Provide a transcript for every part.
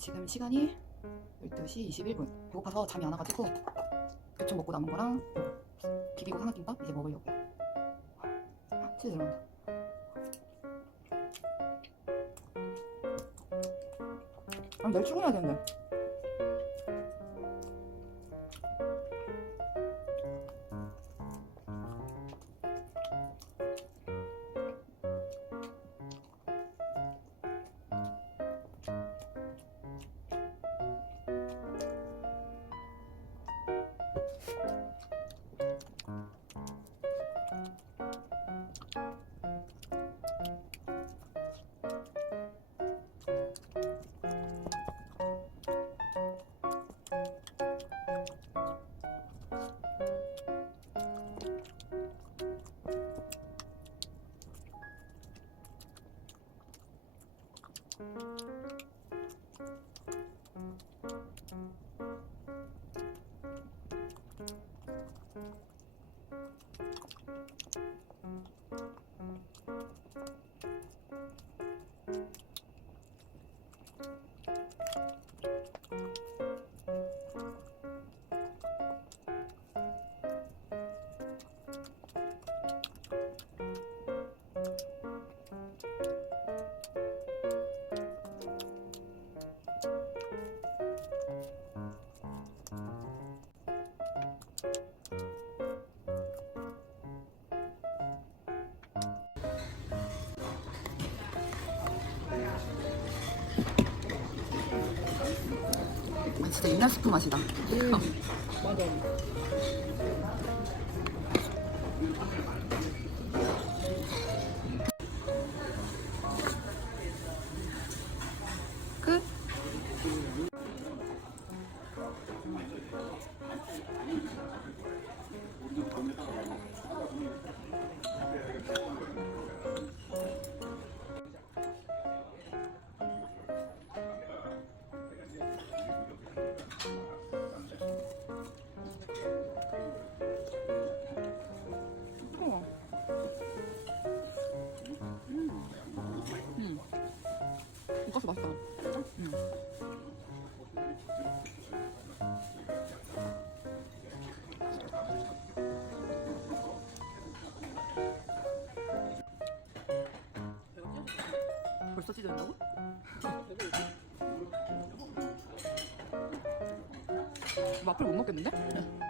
지금 시간이 12시 21분. 배고파서 잠이 안 와가지고 대충 먹고 남은 거랑 비비고 삼각김밥 이제 먹으려고요. 치즈 들어간다. 아, 내일 출근해야 되는데. 진짜 옛날 스프 맛이다. 맞아. 찢어진다고? 마플 못 먹겠는데?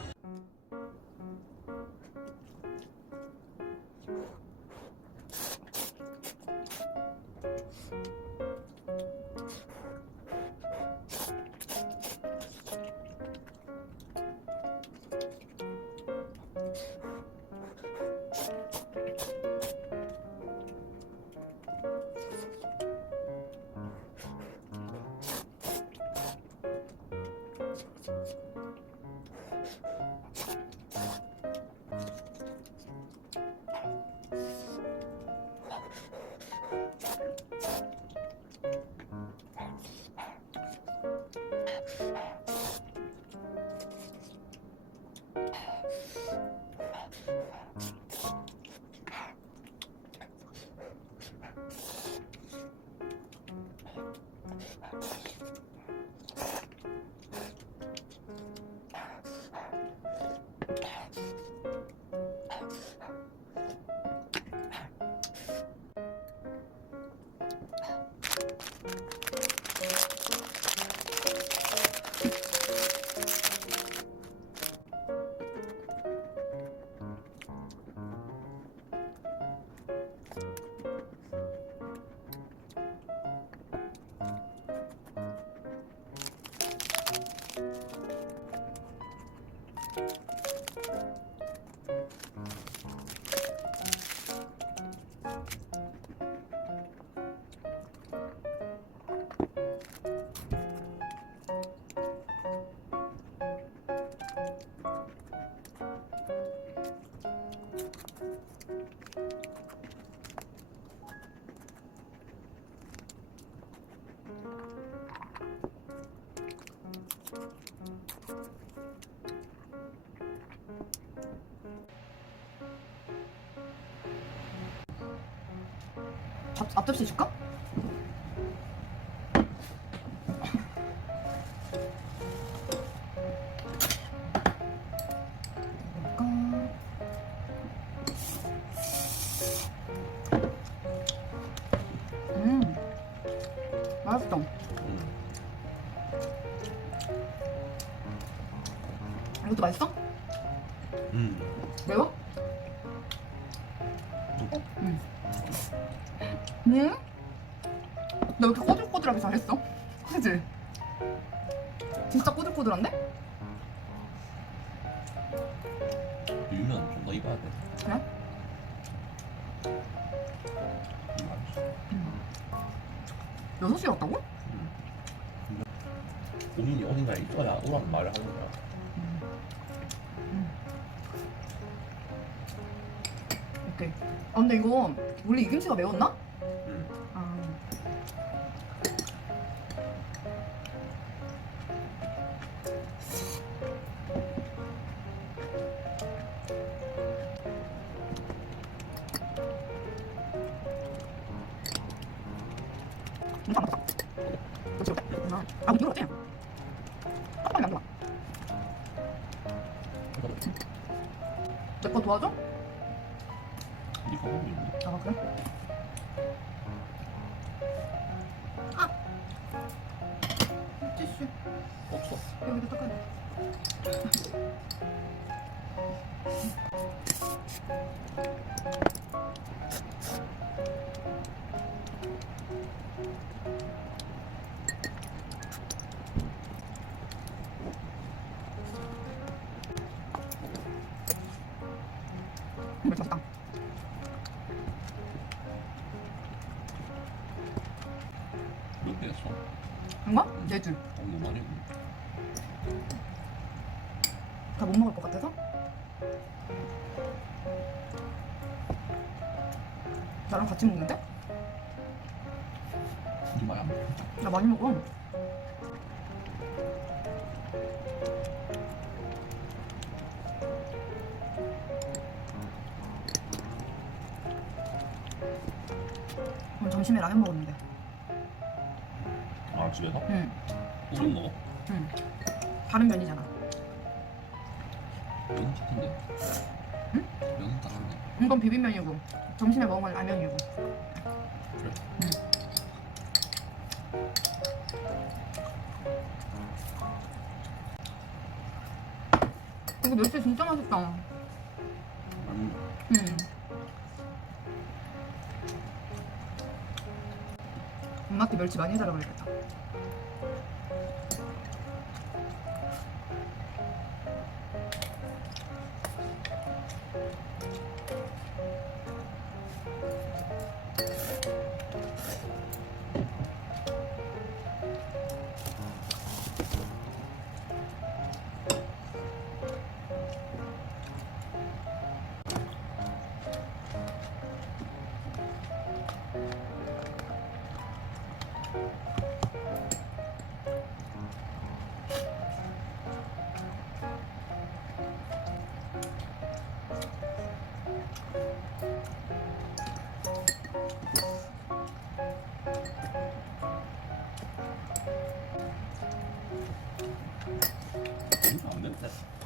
앞, 앞접시 줄까? 음. 이것도 맛있어? 음. 매워? 응? 나왜 이렇게 꼬들꼬들하게 잘했어? 그지? 진짜 꼬들꼬들한데? 비빔면 좀더 익어야 돼. 그래? 음, 맛있어. 6시 왔다고? 본인이 어딘가에 있어야 오라는 말을 하는 거야. 오케이. 아 근데 이거 원래 이 김치가 매웠나? 아, 이거 어때? 깜빡이 안 좋아. 내거 도와줘? 있는데? 아 그래? 아! 티슈 없어. 여기다 닦아야 돼 몇 개였어? 이거? 네줄 너무 많이. 다 못 먹을 것 같아서? 나랑 같이 먹는데? 네 많이 안 먹어. 나 많이 먹어. 오늘 점심에 라면 먹었는데. 아 집에서? 응, 우린 먹어? 응. 다른 면이잖아. 면 같은데. 응? 면 같은데. 이건 비빔면이고, 점심에 먹은 건 라면이고. 그래. 응. 이거 멸치 진짜 맛있다. 음. 응. 엄마한테 멸치 많이 해달라고 그랬겠다.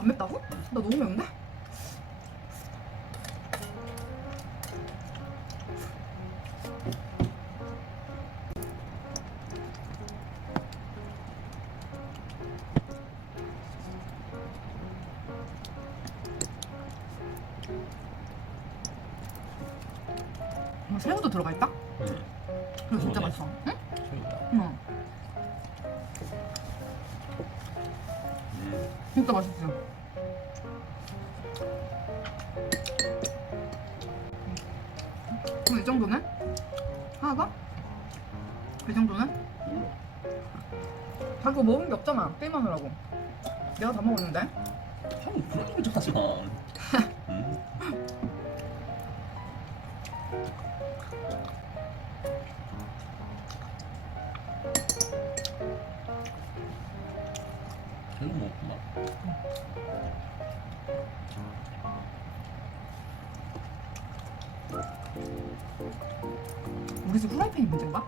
안 맵다고? 나 너무 매운데? 어, 새우도 들어가 있다? 응. 그거 진짜 그러네. 맛있어. 응? 새우야. 응. 음. 진짜 맛있어. 그거 먹은 게 없잖아. 게임하느라고. 내가 다 먹었는데? 하긴 그런 얘기 좀 하지 마. 음. 먹구나. 우리 집 후라이팬이 문제인가?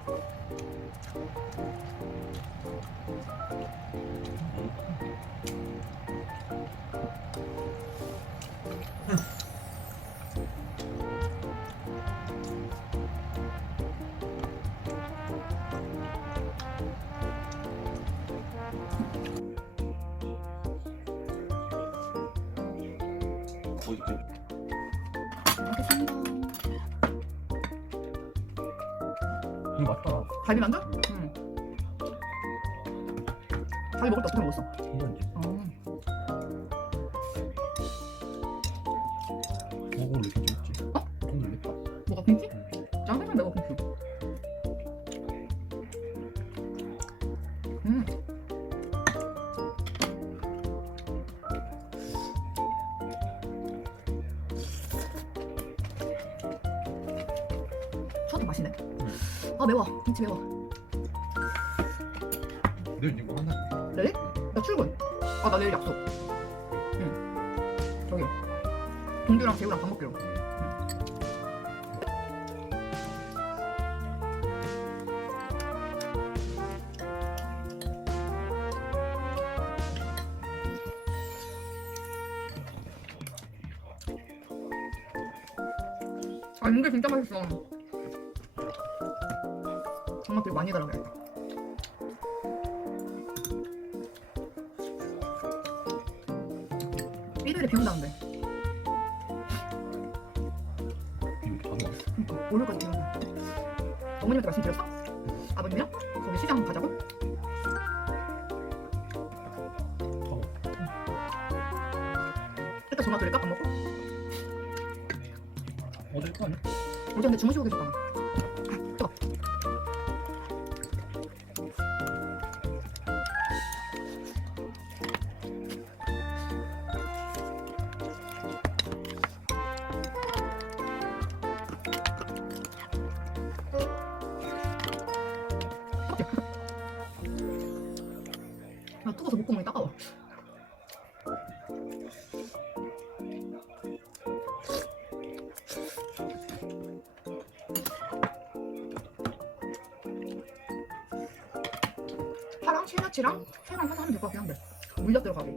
이거 맞다. 갈비 만두? 응. 갈비 먹을 때 어떻게 먹었어? 괜찮지? 어. 어, 오늘 왜 이렇게 찍지? 어? 좀 놀랬다. 뭐가 김치? 짱배면 내가 김치. 음. 저도 맛있네. 아 매워. 김치 매워. 내일 이거 한다. 내일? 나 출근. 아 나 내일 약속. 응. 저기 동규랑 재우랑 밥 먹기로. 아 이게 진짜 맛있어. 되게 많이 달아야겠다. 일요일에 비 온다는데. 그러니까 오늘까지 비 온다. 어머님한테 말씀드렸어? 아버님이랑? 거기 시장 가자고? 어. 일단 전화 드릴까? 밥 먹고? 어제 거 아니야? 어제 근데 주무시고 계셨잖아. 실라치랑 새랑 하나 하면 될 것 같긴 한데. 물엿 들어가게